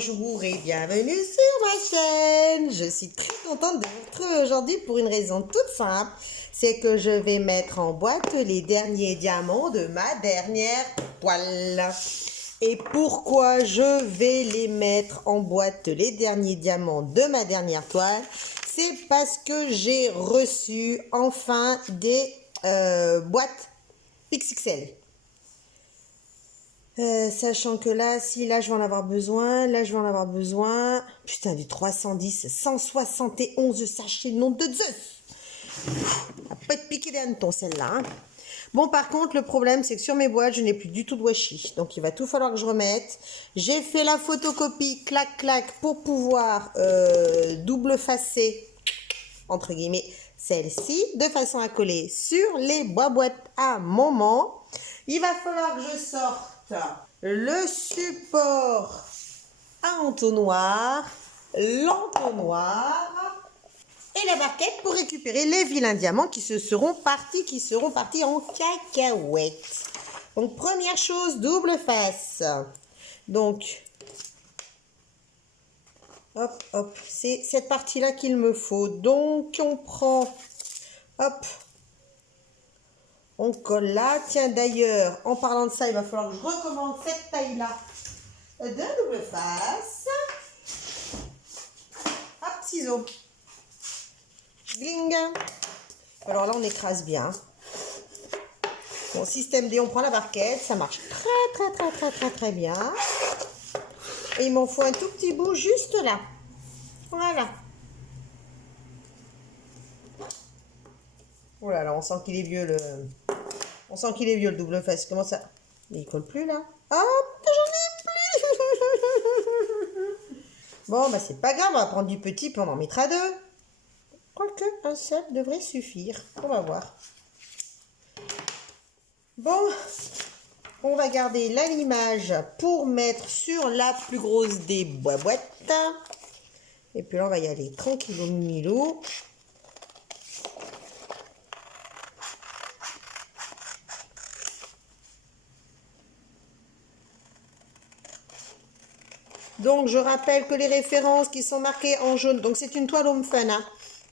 bonjour et bienvenue sur ma chaîne. Je suis très contente de vous retrouver aujourd'hui pour une raison toute simple. C'est que je vais mettre en boîte les derniers diamants de ma dernière toile. Et pourquoi je vais les mettre en boîte, les derniers diamants de ma dernière toile? C'est parce que j'ai reçu enfin des boîtes XXL. Sachant que là, si là je vais en avoir besoin, là je vais en avoir besoin. Putain, du 310, 171 sachets, nom de Zeus. Elle peut être piquée des hannetons celle-là. Hein. Bon, par contre, le problème, c'est que sur mes boîtes, je n'ai plus du tout de washi. Donc, il va tout falloir que je remette. J'ai fait la photocopie, clac, clac, pour pouvoir double facer, entre guillemets, celle-ci, de façon à coller sur les boîtes à moment. Il va falloir que je sorte le support à entonnoir, l'entonnoir et la barquette pour récupérer les vilains diamants qui seront partis en cacahuètes. Donc première chose, double face. Donc hop hop, c'est cette partie là qu'il me faut. Donc on prend, hop, on colle là. Tiens, d'ailleurs, en parlant de ça, il va falloir que je recommande cette taille-là de double face. Hop, ciseaux. Gling. Alors là, on écrase bien. Bon, système D, on prend la barquette. Ça marche très bien. Et il m'en faut un tout petit bout juste là. Voilà. Oh là là, on sent qu'il est vieux le... On sent qu'il est vieux le double face. Comment ça? Mais il colle plus là. Hop, j'en ai plus. Bon, bah c'est pas grave, on va prendre du petit puis on en mettra deux. Quoique, un seul devrait suffire. On va voir. Bon, on va garder l'allumage pour mettre sur la plus grosse des boîtes. Et puis là, on va y aller tranquillou milou. Donc, je rappelle que les références qui sont marquées en jaune, donc c'est une toile Home Fun, hein.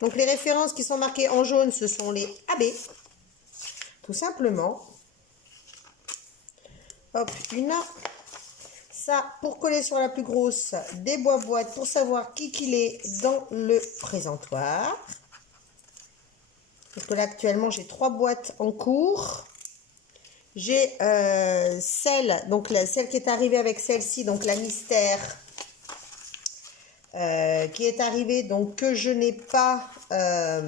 Donc, les références qui sont marquées en jaune, ce sont les AB, tout simplement. Hop, une. Ça, pour coller sur la plus grosse des boîtes, pour savoir qui qu'il est dans le présentoir. Parce que là, actuellement, j'ai 3 boîtes en cours. J'ai celle, donc celle qui est arrivée avec celle-ci, donc la mystère, qui est arrivée, donc que je n'ai pas, la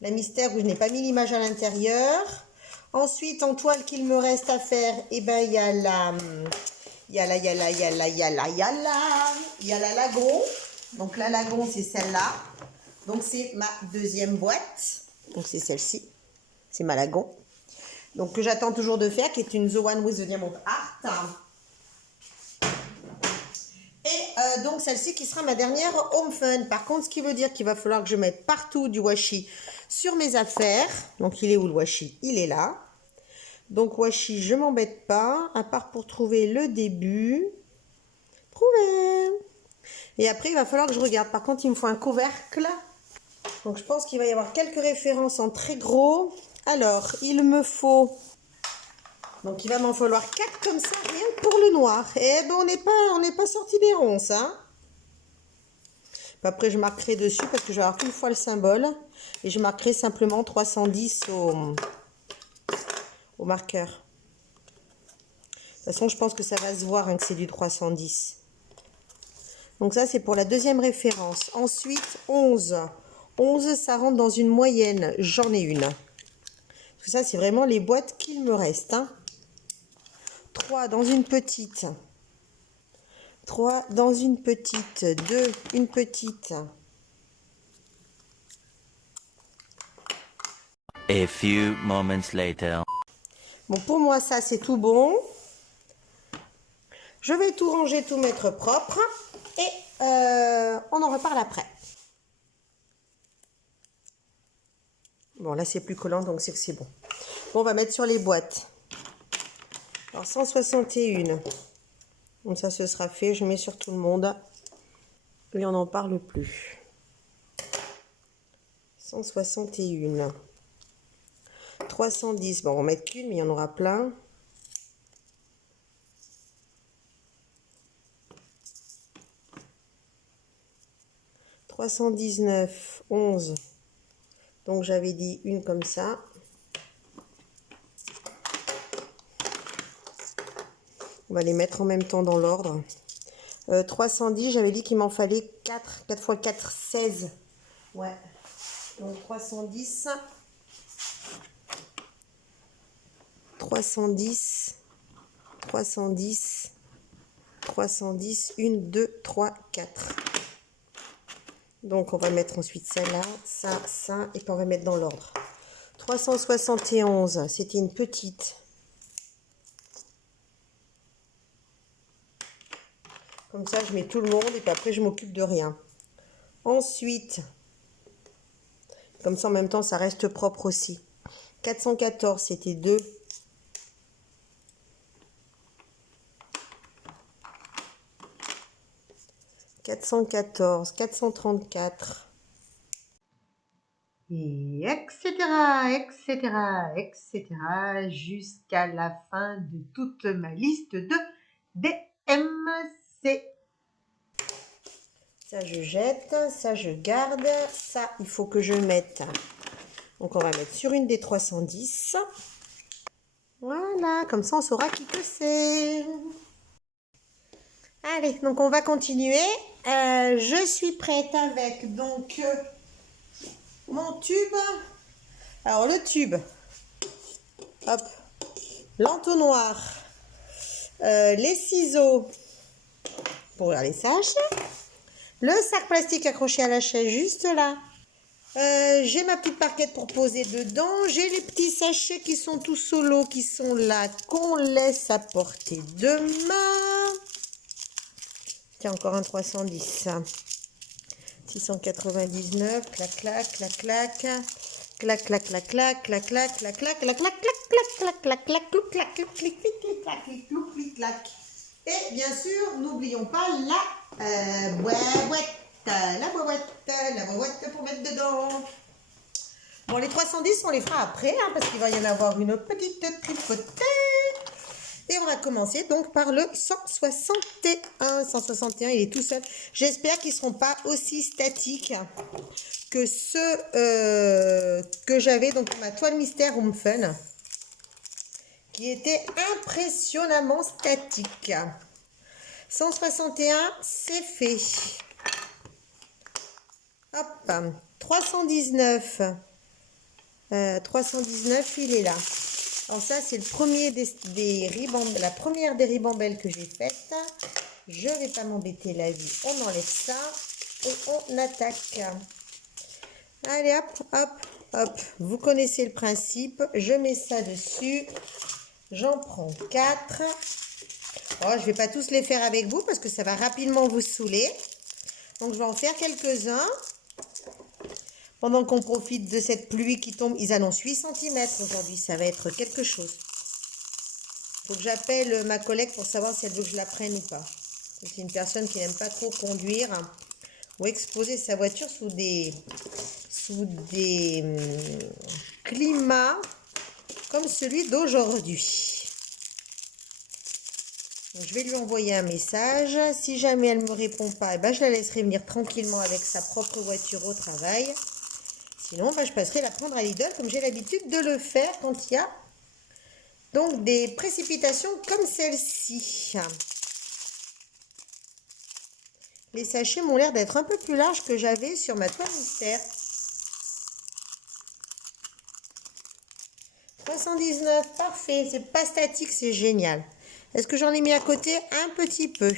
mystère où je n'ai pas mis l'image à l'intérieur. Ensuite, en toile qu'il me reste à faire, et ben il y a la lagon. Donc la lagon, c'est celle-là. Donc c'est ma deuxième boîte. Donc c'est celle-ci. C'est ma lagon. Donc que j'attends toujours de faire, qui est une The One with the Diamond Heart. Et donc celle-ci qui sera ma dernière Home Fun. Par contre, ce qui veut dire qu'il va falloir que je mette partout du washi sur mes affaires. Donc il est où le washi? Il est là. Donc washi, je m'embête pas, à part pour trouver le début. Trouvé. Et après, il va falloir que je regarde. Par contre, il me faut un couvercle. Donc je pense qu'il va y avoir quelques références en très gros. Alors, il me faut... Donc il va m'en falloir 4 comme ça, rien que pour le noir. Et ben on n'est pas sorti des ronces, hein. Après, je marquerai dessus parce que je vais avoir une fois le symbole. Et je marquerai simplement 310 au marqueur. De toute façon, je pense que ça va se voir hein, que c'est du 310. Donc ça, c'est pour la deuxième référence. Ensuite, 11. 11, ça rentre dans une moyenne. J'en ai une. Parce que ça, c'est vraiment les boîtes qu'il me reste. Hein. 3 dans une petite. 3 dans une petite. 2, une petite. A few moments later. Bon, pour moi, ça, c'est tout bon. Je vais tout ranger, tout mettre propre. Et on en reparle après. Bon, là, c'est plus collant, donc c'est que c'est bon. Bon, on va mettre sur les boîtes. Alors, 161. Comme ça, ce sera fait. Je mets sur tout le monde. Et on n'en parle plus. 161. 310. Bon, on va mettre qu'une, mais il y en aura plein. 319, 11. Donc, j'avais dit une comme ça. On va les mettre en même temps dans l'ordre. 310, j'avais dit qu'il m'en fallait 4. 4 x 4, 16. Ouais. Donc, 310. 310. 310. 310. 1, 2, 3, 4. Donc, on va mettre ensuite celle-là, ça, et puis on va mettre dans l'ordre. 371, c'était une petite. Comme ça, je mets tout le monde et puis après, je m'occupe de rien. Ensuite, comme ça, en même temps, ça reste propre aussi. 414, c'était 2. 414, 434. Et etc., jusqu'à la fin de toute ma liste de DMC. Ça, je jette, ça, je garde, ça, il faut que je mette. Donc, on va mettre sur une des 310. Voilà, comme ça, on saura qui que c'est. Allez, donc on va continuer. Je suis prête avec donc mon tube. Alors le tube, hop, l'entonnoir, les ciseaux pour ouvrir les sachets, le sac plastique accroché à la chaise juste là. J'ai ma petite parquette pour poser dedans. J'ai les petits sachets qui sont tout solo, qui sont là, qu'on laisse à portée de main. Tiens, encore un 310. 699, clac, clac, clac, clac. Clac, clac, clac, clac, clac, clac, clac, clac, clac, clac, clac, clac, clac, clac, clac, clouc, clac, clouc, clic, clic, clic, clac, clic, clouc, clic, clac. Et bien sûr, n'oublions pas la boîte. La boîte pour mettre dedans. Bon, les 310, on les fera après, hein, parce qu'il va y en avoir une petite tripotée. Et on va commencer donc par le 161. 161, il est tout seul. J'espère qu'ils ne seront pas aussi statiques que ceux que j'avais donc pour ma toile mystère Home Fun, qui était impressionnamment statique. 161, c'est fait. Hop, 319. 319, il est là. Alors ça, c'est le premier des ribambelles, la première des ribambelles que j'ai faite. Je ne vais pas m'embêter la vie. On enlève ça et on attaque. Allez, hop, hop, hop. Vous connaissez le principe. Je mets ça dessus. J'en prends 4. Oh, je ne vais pas tous les faire avec vous parce que ça va rapidement vous saouler. Donc, je vais en faire quelques-uns. Pendant qu'on profite de cette pluie qui tombe, ils annoncent 8 cm aujourd'hui. Ça va être quelque chose. Il faut que j'appelle ma collègue pour savoir si elle veut que je la prenne ou pas. C'est une personne qui n'aime pas trop conduire ou exposer sa voiture sous des climats comme celui d'aujourd'hui. Je vais lui envoyer un message. Si jamais elle ne me répond pas, eh ben, je la laisserai venir tranquillement avec sa propre voiture au travail. Sinon, ben, je passerai la prendre à Lidl comme j'ai l'habitude de le faire quand il y a donc des précipitations comme celle-ci. Les sachets m'ont l'air d'être un peu plus larges que j'avais sur ma toile mystère. 319, parfait. C'est pas statique, c'est génial. Est-ce que j'en ai mis à côté? Un petit peu.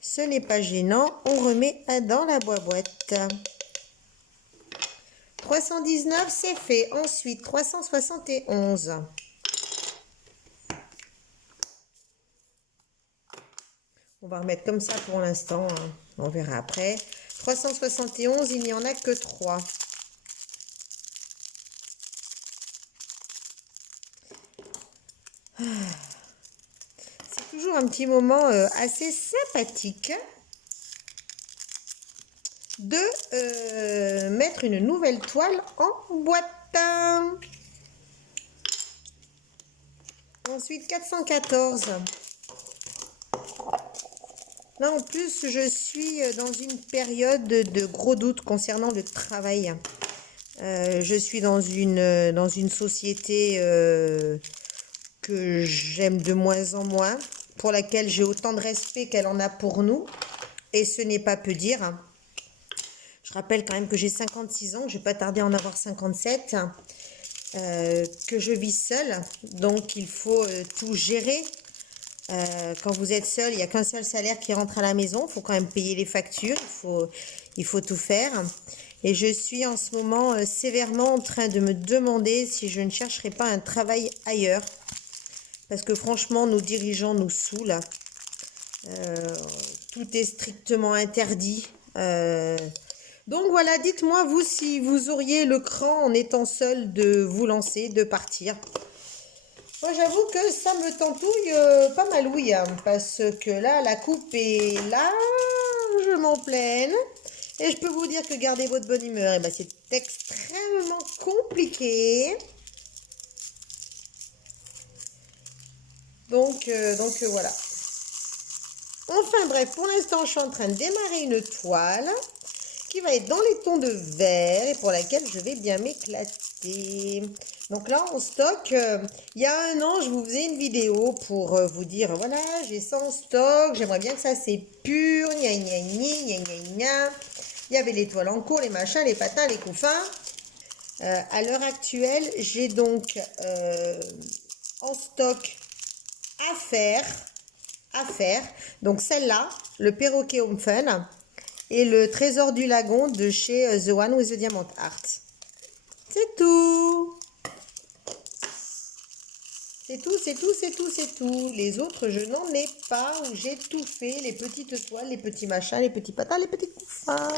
Ce n'est pas gênant. On remet dans la boîte. 319, c'est fait. Ensuite, 371. On va remettre comme ça pour l'instant. Hein. On verra après. 371, il n'y en a que 3. toujours un petit moment assez sympathique de mettre une nouvelle toile en boîte. Ensuite, 414. Là, en plus, je suis dans une période de gros doutes concernant le travail. Je suis dans une société que j'aime de moins en moins, pour laquelle j'ai autant de respect qu'elle en a pour nous. Et ce n'est pas peu dire. Je rappelle quand même que j'ai 56 ans, que je ne vais pas tarder à en avoir 57, que je vis seule. Donc, il faut tout gérer. Quand vous êtes seul, il n'y a qu'un seul salaire qui rentre à la maison. Il faut quand même payer les factures. Il faut tout faire. Et je suis en ce moment sévèrement en train de me demander si je ne chercherai pas un travail ailleurs. Parce que franchement, nos dirigeants nous saoulent. Tout est strictement interdit. Donc voilà, dites-moi vous si vous auriez le cran en étant seul de vous lancer, de partir. Moi, j'avoue que ça me tentouille pas mal, oui, hein, parce que là, la coupe est largement pleine. Et je peux vous dire que garder votre bonne humeur, eh ben, c'est extrêmement compliqué. Donc voilà. Enfin bref, pour l'instant, je suis en train de démarrer une toile qui va être dans les tons de vert et pour laquelle je vais bien m'éclater. Donc là, en stock, il y a un an, je vous faisais une vidéo pour vous dire, voilà, j'ai ça en stock, j'aimerais bien que ça s'épure, gna gna gna gna gna gna. Il y avait les toiles en cours, les machins, les patins, les couffins. À l'heure actuelle, j'ai donc en stock à faire. Donc celle-là, le perroquet Home Fun et le trésor du lagon de chez The One with the Diamond Heart. C'est tout. C'est tout, c'est tout, c'est tout, c'est tout. Les autres, je n'en ai pas, où j'ai tout fait. Les petites toiles, les petits machins, les petits patins, les petits couffins.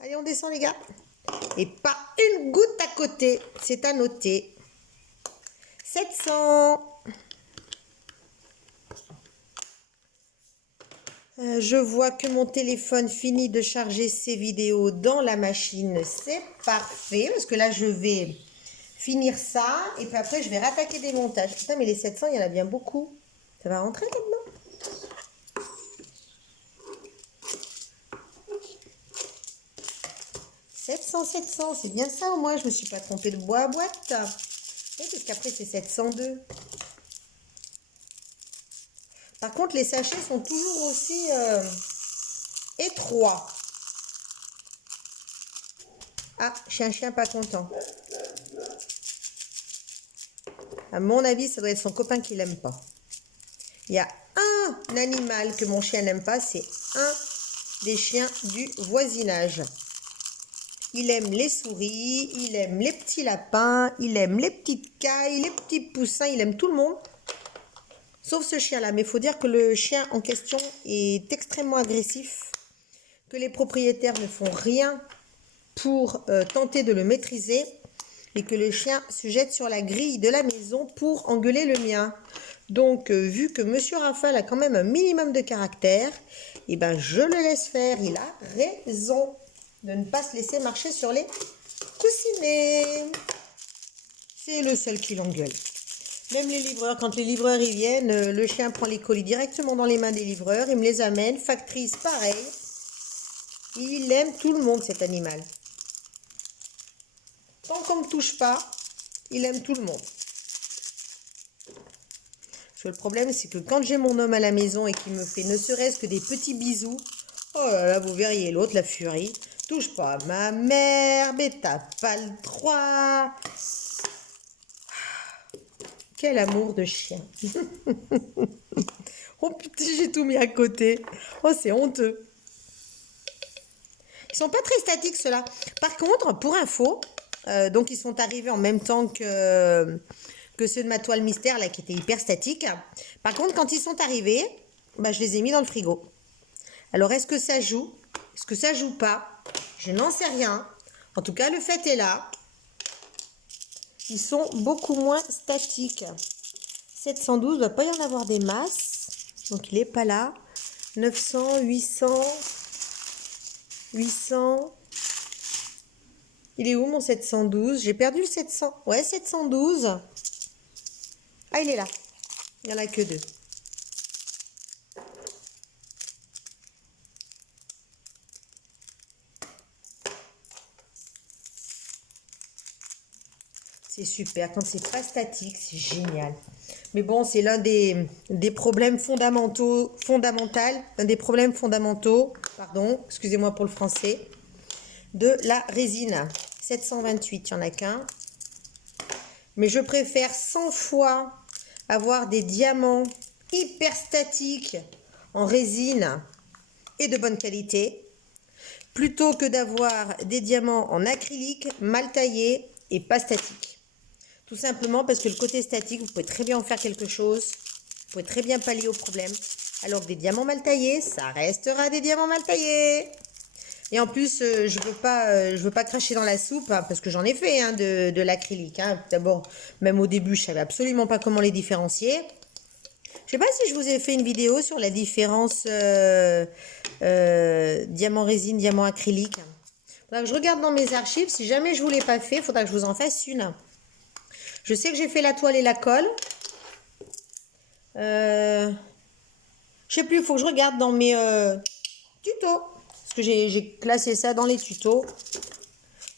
Allez, on descend les gars. Et pas une goutte à côté, c'est à noter. 700. Je vois que mon téléphone finit de charger ses vidéos dans la machine. C'est parfait, parce que là, je vais finir ça. Et puis après, je vais rattaquer des montages. Putain, mais les 700, il y en a bien beaucoup. Ça va rentrer maintenant? « 700, c'est bien ça au moins. Je me suis pas trompée de bois à boîte. Oui, parce qu'après, c'est 702. Par contre, les sachets sont toujours aussi étroits. Ah, un chien pas content. À mon avis, ça doit être son copain qui l'aime pas. Il y a un animal que mon chien n'aime pas, c'est un des chiens du voisinage. Il aime les souris, il aime les petits lapins, il aime les petites cailles, les petits poussins, il aime tout le monde. Sauf ce chien-là, mais il faut dire que le chien en question est extrêmement agressif, que les propriétaires ne font rien pour tenter de le maîtriser et que le chien se jette sur la grille de la maison pour engueuler le mien. Donc, vu que Monsieur Rafale a quand même un minimum de caractère, eh ben, je le laisse faire. Il a raison de ne pas se laisser marcher sur les coussinets. C'est le seul qui l'engueule. Même les livreurs, quand les livreurs y viennent, le chien prend les colis directement dans les mains des livreurs, il me les amène, factrice pareil. Il aime tout le monde cet animal. Tant qu'on ne me touche pas, il aime tout le monde. Parce que le problème, c'est que quand j'ai mon homme à la maison et qu'il me fait ne serait-ce que des petits bisous, oh là là, vous verriez l'autre, la furie. Touche pas à ma mère, mais t'as pas le droit. Quel amour de chien. Oh putain, j'ai tout mis à côté. Oh, c'est honteux. Ils sont pas très statiques, ceux-là. Par contre, pour info, donc ils sont arrivés en même temps que ceux de ma toile mystère, là, qui étaient hyper statiques. Par contre, quand ils sont arrivés, bah, je les ai mis dans le frigo. Alors, est-ce que ça joue? Est-ce que ça joue pas? Je n'en sais rien. En tout cas, le fait est là. Ils sont beaucoup moins statiques. 712, il ne va pas y en avoir des masses. Donc, il n'est pas là. 900, 800, 800. Il est où mon 712? J'ai perdu le 700. Ouais, 712. Ah, il est là. Il n'y en a que 2. C'est super. Quand c'est pas statique, c'est génial. Mais bon, c'est l'un des problèmes fondamentaux, un des problèmes fondamentaux, pardon, excusez-moi pour le français, de la résine. 728, il n'y en a qu'un. Mais je préfère 100 fois avoir des diamants hyper statiques en résine et de bonne qualité, plutôt que d'avoir des diamants en acrylique mal taillés et pas statiques. Tout simplement parce que le côté statique, vous pouvez très bien en faire quelque chose, vous pouvez très bien pallier au problème, alors que des diamants mal taillés, ça restera des diamants mal taillés. Et en plus, je veux pas cracher dans la soupe, hein, parce que j'en ai fait hein, de l'acrylique. Hein. D'abord, même au début, je savais absolument pas comment les différencier. Je sais pas si je vous ai fait une vidéo sur la différence diamant résine, diamant acrylique. Faudra que je regarde dans mes archives. Si jamais je vous l'ai pas fait, il faudra que je vous en fasse une. Je sais que j'ai fait la toile et la colle. Je sais plus, il faut que je regarde dans mes tutos. Parce que j'ai classé ça dans les tutos.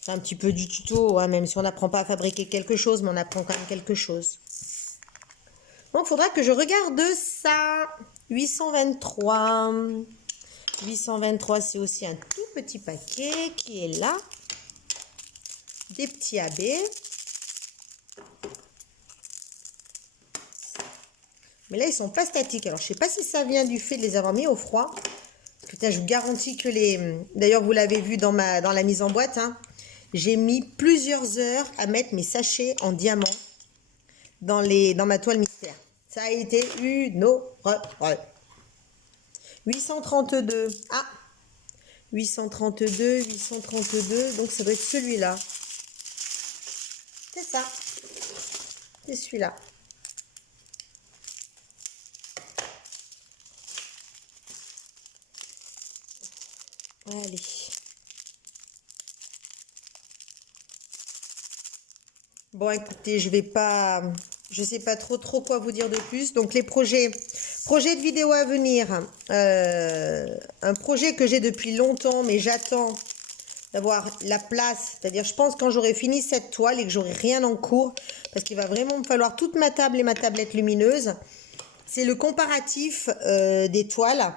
C'est un petit peu du tuto, hein, même si on n'apprend pas à fabriquer quelque chose, mais on apprend quand même quelque chose. Donc, il faudra que je regarde ça. 823. 823, c'est aussi un tout petit paquet qui est là. Des petits AB. Mais là, ils sont pas statiques. Alors, je sais pas si ça vient du fait de les avoir mis au froid. Putain, je vous garantis que les... D'ailleurs, vous l'avez vu dans la mise en boîte. Hein, j'ai mis plusieurs heures à mettre mes sachets en diamant dans ma toile mystère. Ça a été une horreur. 832. Ah, 832, 832. Donc, ça doit être celui-là. C'est ça. C'est celui-là. Allez. Bon, écoutez, je sais pas trop quoi vous dire de plus. Donc, les projets de vidéos à venir. Un projet que j'ai depuis longtemps, mais j'attends d'avoir la place. C'est-à-dire, je pense quand j'aurai fini cette toile et que j'aurai rien en cours, parce qu'il va vraiment me falloir toute ma table et ma tablette lumineuse. C'est le comparatif des toiles.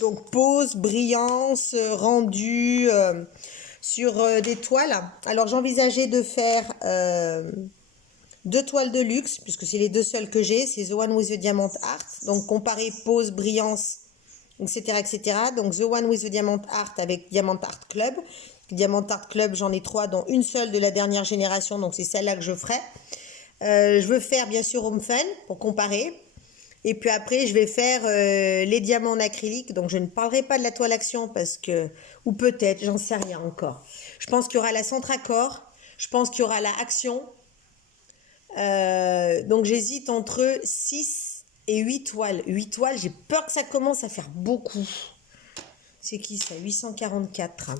Donc, pose, brillance, rendu sur des toiles. Alors, j'envisageais de faire 2 toiles de luxe, puisque c'est les 2 seules que j'ai. C'est The One with the Diamond Art. Donc, comparer pose, brillance, etc., etc. Donc, The One with the Diamond Art avec Diamond Art Club. Diamond Art Club, j'en ai 3, dont une seule de la dernière génération. Donc, c'est celle-là que je ferai. Je veux faire, bien sûr, Home Fun pour comparer. Et puis après, je vais faire les diamants en acrylique. Donc, je ne parlerai pas de la toile action parce que... Ou peut-être, j'en sais rien encore. Je pense qu'il y aura la centre accord. Je pense qu'il y aura la action. Donc, j'hésite entre 6 et 8 toiles. 8 toiles, j'ai peur que ça commence à faire beaucoup. C'est qui ça? 844.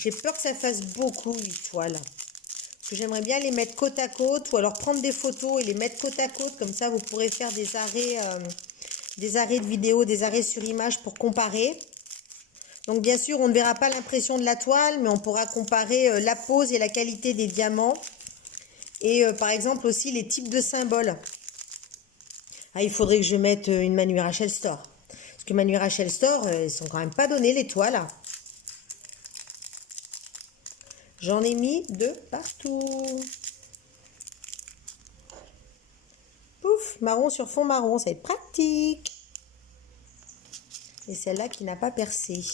J'ai peur que ça fasse beaucoup, 8 toiles. Parce que j'aimerais bien les mettre côte à côte ou alors prendre des photos et les mettre côte à côte. Comme ça, vous pourrez faire des arrêts de vidéo, des arrêts sur image pour comparer. Donc, bien sûr, on ne verra pas l'impression de la toile, mais on pourra comparer la pose et la qualité des diamants. Et par exemple aussi les types de symboles. Ah, il faudrait que je mette une Manu Rachel Store. Parce que Manu Rachel Store, ils sont quand même pas donnés les toiles. J'en ai mis de partout. Pouf, marron sur fond marron, ça va être pratique. Et celle-là qui n'a pas percé.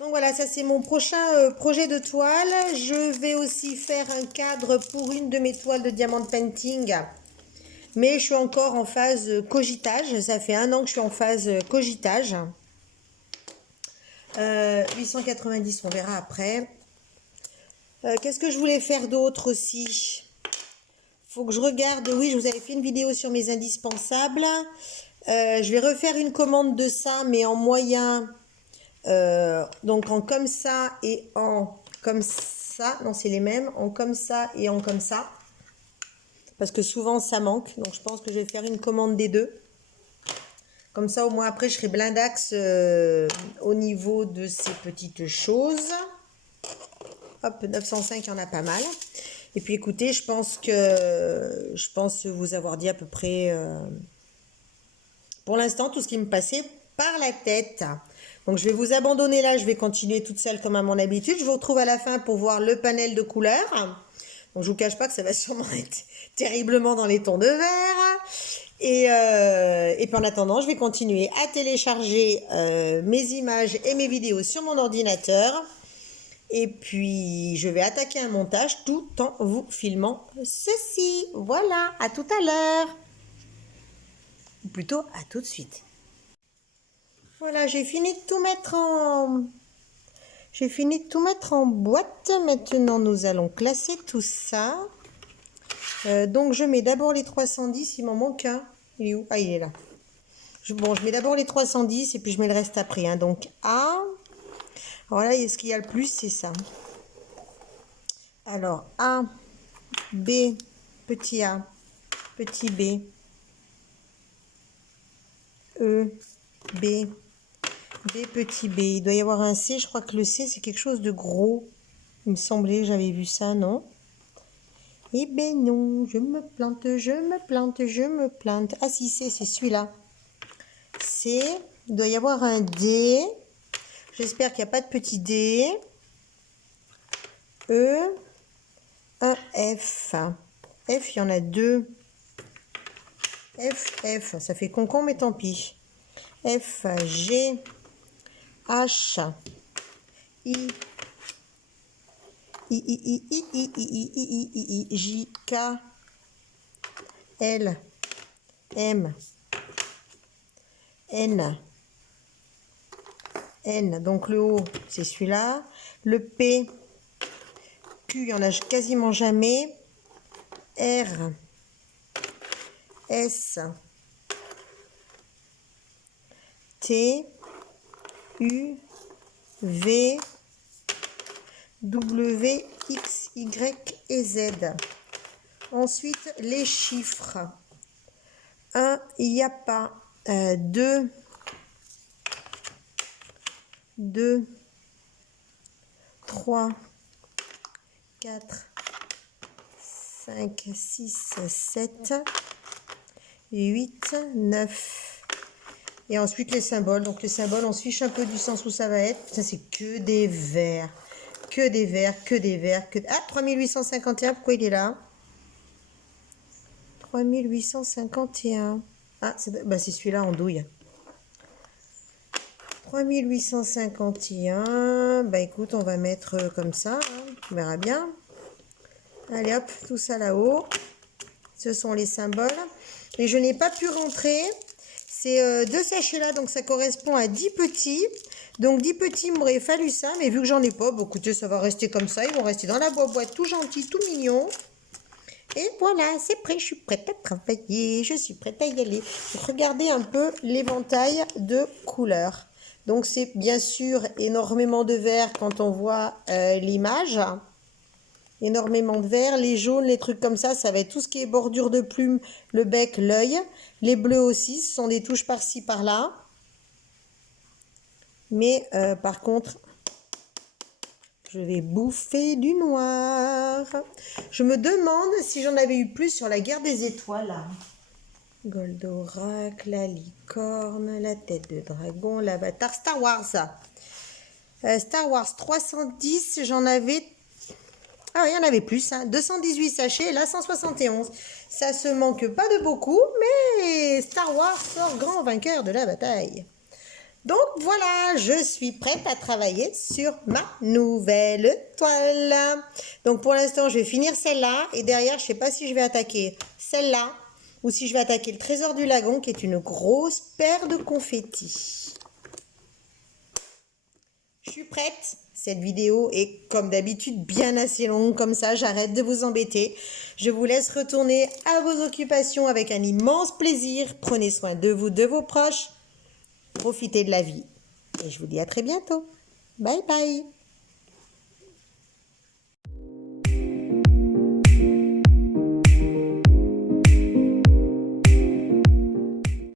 Donc voilà, ça c'est mon prochain projet de toile. Je vais aussi faire un cadre pour une de mes toiles de diamant painting. Mais je suis encore en phase cogitage. Ça fait 1 an que je suis en phase cogitage. 890, on verra après. Qu'est-ce que je voulais faire d'autre aussi? faut que je regarde. Oui, je vous avais fait une vidéo sur mes indispensables. Je vais refaire une commande de ça, mais en moyen. Donc en comme ça et en comme ça. Non, c'est les mêmes. En comme ça et en comme ça. Parce que souvent ça manque. Donc je pense que je vais faire une commande des deux. Comme ça, au moins après, je serai blindax au niveau de ces petites choses. Hop, 905, il y en a pas mal. Et puis écoutez, je pense vous avoir dit à peu près, pour l'instant, tout ce qui me passait par la tête. Donc je vais vous abandonner là, je vais continuer toute seule comme à mon habitude. Je vous retrouve à la fin pour voir le panel de couleurs. Donc je vous cache pas que ça va sûrement être terriblement dans les tons de vert. Et puis en attendant, je vais continuer à télécharger mes images et mes vidéos sur mon ordinateur. Et puis, je vais attaquer un montage tout en vous filmant ceci. Voilà, à tout à l'heure. Ou plutôt, à tout de suite. Voilà, j'ai fini de tout mettre en... J'ai fini de tout mettre en boîte. Maintenant, nous allons classer tout ça. Donc, je mets d'abord les 310. Il m'en manque un. Il est où? Ah, il est là. Bon, je mets d'abord les 310 et puis je mets le reste après. Hein. Donc, A... Alors là, ce qu'il y a le plus, c'est ça. Alors, A, B, petit A, petit B, E, B, B, petit B. Il doit y avoir un C. Je crois que le C, c'est quelque chose de gros. Il me semblait, j'avais vu ça, non? Eh ben non, je me plante, je me plante, je me plante. Ah si, c'est celui-là. C, il doit y avoir un D. J'espère qu'il n'y a pas de petit D. E, un F. F, il y en a deux. F, ça fait concombre, mais tant pis. F, G, H, I, J, K, L, M, N. Donc le O, c'est celui-là. Le P, Q, il n'y en a quasiment jamais. R, S, T, U, V, W, X, Y et Z. Ensuite, les chiffres. 1, il n'y a pas. 2, 3, 4, 5, 6, 7, 8, 9. Et ensuite les symboles. Donc les symboles, on se fiche un peu du sens où ça va être. Putain, c'est que des verts. Que des verts, que des verts. Ah, 3851, pourquoi il est là? 3851. Ah, c'est celui-là en douille. 3851. Bah écoute, on va mettre comme ça. Hein. On verra bien. Allez hop, tout ça là-haut. Ce sont les symboles. Et je n'ai pas pu rentrer. C'est deux sachets là, donc ça correspond à 10 petits. Donc 10 petits, il m'aurait fallu ça. Mais vu que j'en ai pas, bah, écoutez, ça va rester comme ça. Ils vont rester dans la boîte tout gentil, tout mignon. Et voilà, c'est prêt. Je suis prête à travailler. Je suis prête à y aller. Donc, regardez un peu l'éventail de couleurs. Donc c'est bien sûr énormément de vert quand on voit l'image. Énormément de vert, les jaunes, les trucs comme ça va être tout ce qui est bordure de plumes, le bec, l'œil. Les bleus aussi, ce sont des touches par-ci, par-là. Mais par contre, je vais bouffer du noir. Je me demande si j'en avais eu plus sur la guerre des étoiles. Goldorak, la licorne, la tête de dragon, l'avatar, Star Wars. Star Wars 310, j'en avais... Ah oui, il y en avait plus, hein. 218 sachets, là 171. Ça se manque pas de beaucoup, mais Star Wars sort grand vainqueur de la bataille. Donc voilà, je suis prête à travailler sur ma nouvelle toile. Donc pour l'instant, je vais finir celle-là. Et derrière, je ne sais pas si je vais attaquer celle-là ou si je vais attaquer le trésor du lagon, qui est une grosse paire de confettis. Je suis prête. Cette vidéo est comme d'habitude bien assez longue, comme ça j'arrête de vous embêter. Je vous laisse retourner à vos occupations avec un immense plaisir. Prenez soin de vous, de vos proches. Profitez de la vie. Et je vous dis à très bientôt. Bye bye.